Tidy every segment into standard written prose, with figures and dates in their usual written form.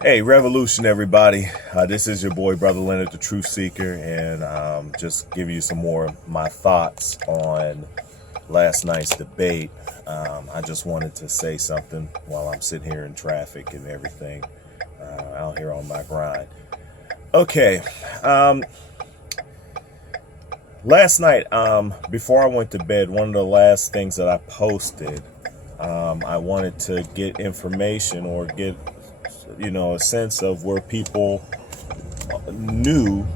Hey, Revolution, everybody. This is your boy, Brother Leonard, the Truth Seeker, and just give you some more of my thoughts on last night's debate. I just wanted to say something while I'm sitting here in traffic and everything, out here on my grind. Okay. Last night, before I went to bed, one of the last things that I posted, I wanted to get information or get a sense of where people knew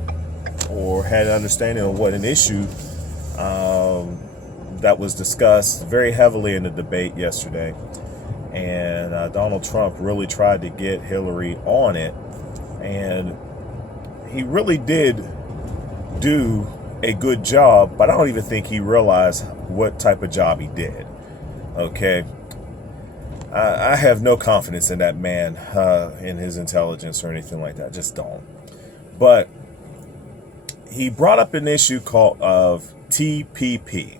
or had an understanding of what an issue that was discussed very heavily in the debate yesterday. And Donald Trump really tried to get Hillary on it. And he really did do a good job, but I don't even think he realized what type of job he did. Okay. I have no confidence in that man, in his intelligence or anything like that. I just don't. But he brought up an issue called of TPP.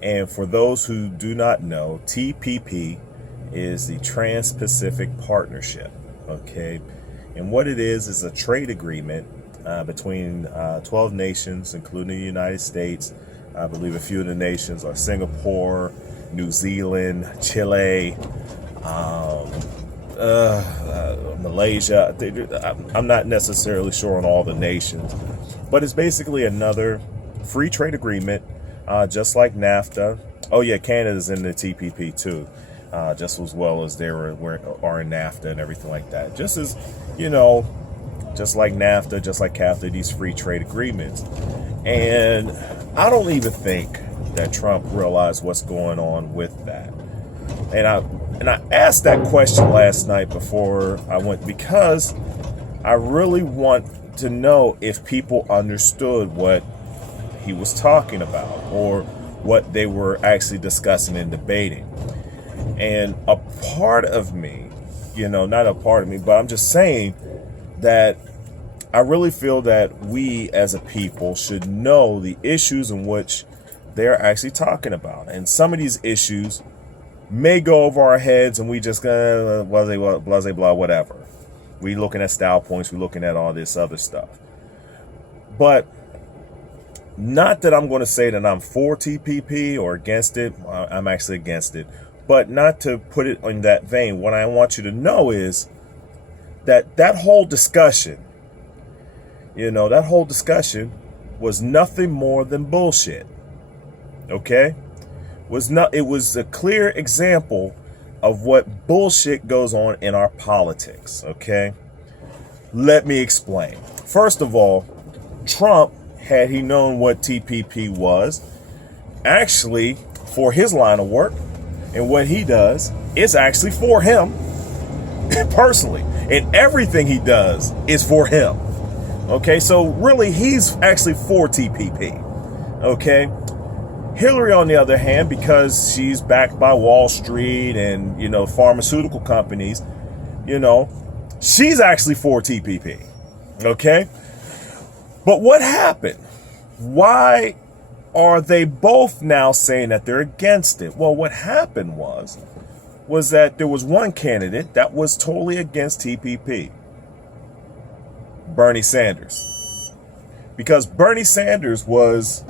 And for those who do not know, TPP is the Trans-Pacific Partnership. Okay. And what it is a trade agreement between 12 nations, including the United States. I believe a few of the nations are Singapore, New Zealand, Chile, Malaysia. I'm not necessarily sure on all the nations, but it's basically another free trade agreement, just like NAFTA. Oh yeah, Canada's in the TPP too, just as well as they are in NAFTA and everything like that. Just as, just like NAFTA, just like CAFTA, these free trade agreements. And I don't even think that Trump realized what's going on with that. And I asked that question last night before I went, because I really want to know if people understood what he was talking about or what they were actually discussing and debating. And a part of me, not a part of me, but I'm just saying that I really feel that we as a people should know the issues in which they're actually talking about. And some of these issues may go over our heads and we just blah, blah, whatever. We looking at style points, we looking at all this other stuff. But not that I'm going to say that I'm for TPP or against it. I'm actually against it. But not to put it in that vein. What I want you to know is that whole discussion, was nothing more than bullshit. Okay? It was a clear example of what bullshit goes on in our politics. Okay? Let me explain. First of all, Trump, had he known what TPP was, actually, for his line of work and what he does, it's actually for him personally. And everything he does is for him. Okay, so really he's actually for TPP. Okay, Hillary, on the other hand, because she's backed by Wall Street and, pharmaceutical companies, she's actually for TPP. Okay, but what happened? Why are they both now saying that they're against it? Well, what happened was that there was one candidate that was totally against TPP. Bernie Sanders. Because Bernie Sanders was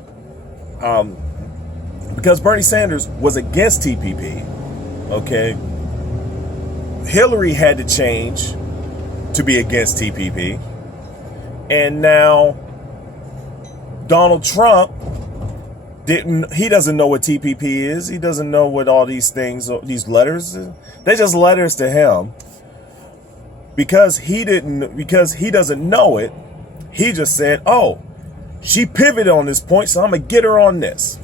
against TPP, okay, Hillary had to change to be against TPP. And now Donald Trump he doesn't know what TPP is. He doesn't know what all these things, these letters, they're just letters to him. Because he doesn't know it, he just said, oh, she pivoted on this point, so I'm going to get her on this.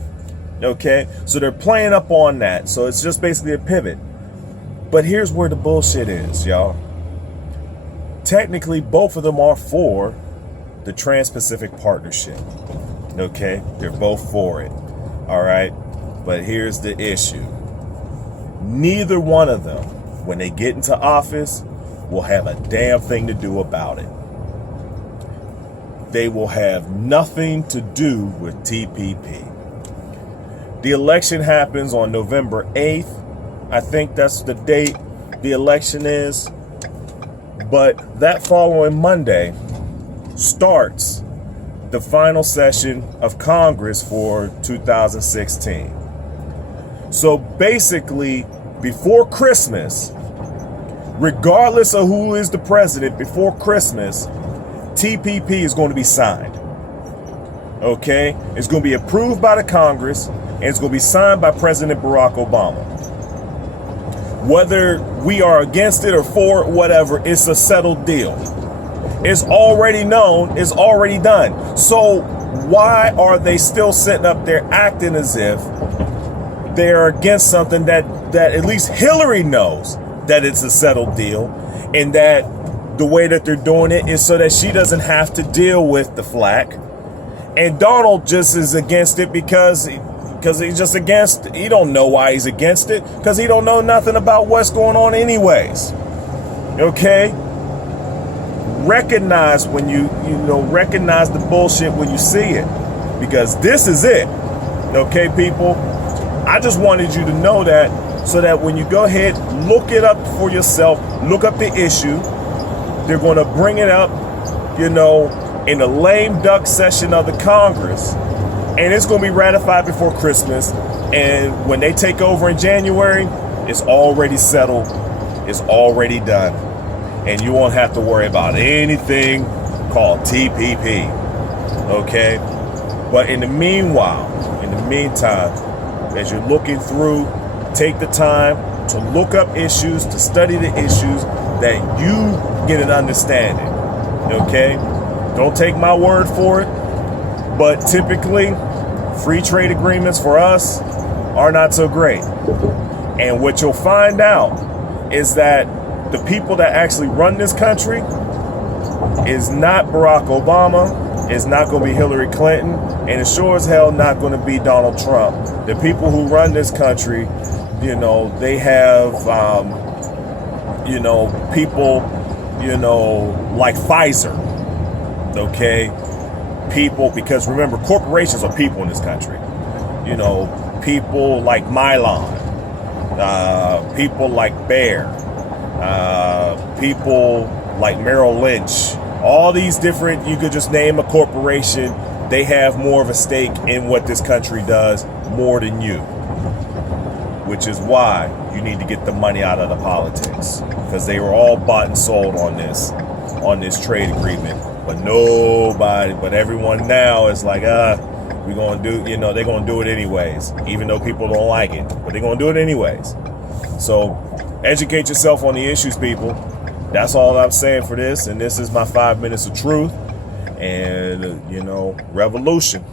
Okay? So they're playing up on that. So it's just basically a pivot. But here's where the bullshit is, y'all. Technically, both of them are for the Trans-Pacific Partnership. Okay? They're both for it. All right? But here's the issue. Neither one of them, when they get into office, will have a damn thing to do about it. They will have nothing to do with TPP. The election happens on November 8th. I think that's the date the election is. But that following Monday starts the final session of Congress for 2016. So basically, before Christmas, regardless of who is the president, before Christmas, TPP is going to be signed. Okay? It's going to be approved by the Congress, and it's going to be signed by President Barack Obama. Whether we are against it or for it, whatever, it's a settled deal. It's already known, it's already done. So why are they still sitting up there acting as if they're against something that at least Hillary knows that it's a settled deal, and that the way that they're doing it is so that she doesn't have to deal with the flack? And Donald just is against it because he's just against. He don't know why he's against it, because he don't know nothing about what's going on anyways. Okay? Recognize when recognize the bullshit when you see it, because this is it. Okay, people? I just wanted you to know that, so that when you go ahead, look it up for yourself, look up the issue. They're going to bring it up, in the lame duck session of the Congress, and it's going to be ratified before Christmas. And when they take over in January, it's already settled. It's already done. And you won't have to worry about anything called TPP. Okay? But in the meantime, as you're looking through, take the time to look up issues, to study the issues, that you get an understanding. Okay? Don't take my word for it, but typically, free trade agreements for us are not so great. And what you'll find out is that the people that actually run this country is not Barack Obama, it's not going to be Hillary Clinton, and it's sure as hell not going to be Donald Trump. The people who run this country, they have, people, like Pfizer. Okay, people, because remember, corporations are people in this country. People like Mylan, people like Bayer, people like Merrill Lynch. All these different, you could just name a corporation. They have more of a stake in what this country does more than you, which is why you need to get the money out of the politics, because they were all bought and sold on this trade agreement. But everyone now is like, we're going to do, they're going to do it anyways, even though people don't like it, but they're going to do it anyways. So educate yourself on the issues, people. That's all I'm saying for this. And this is my 5 minutes of truth and, revolution.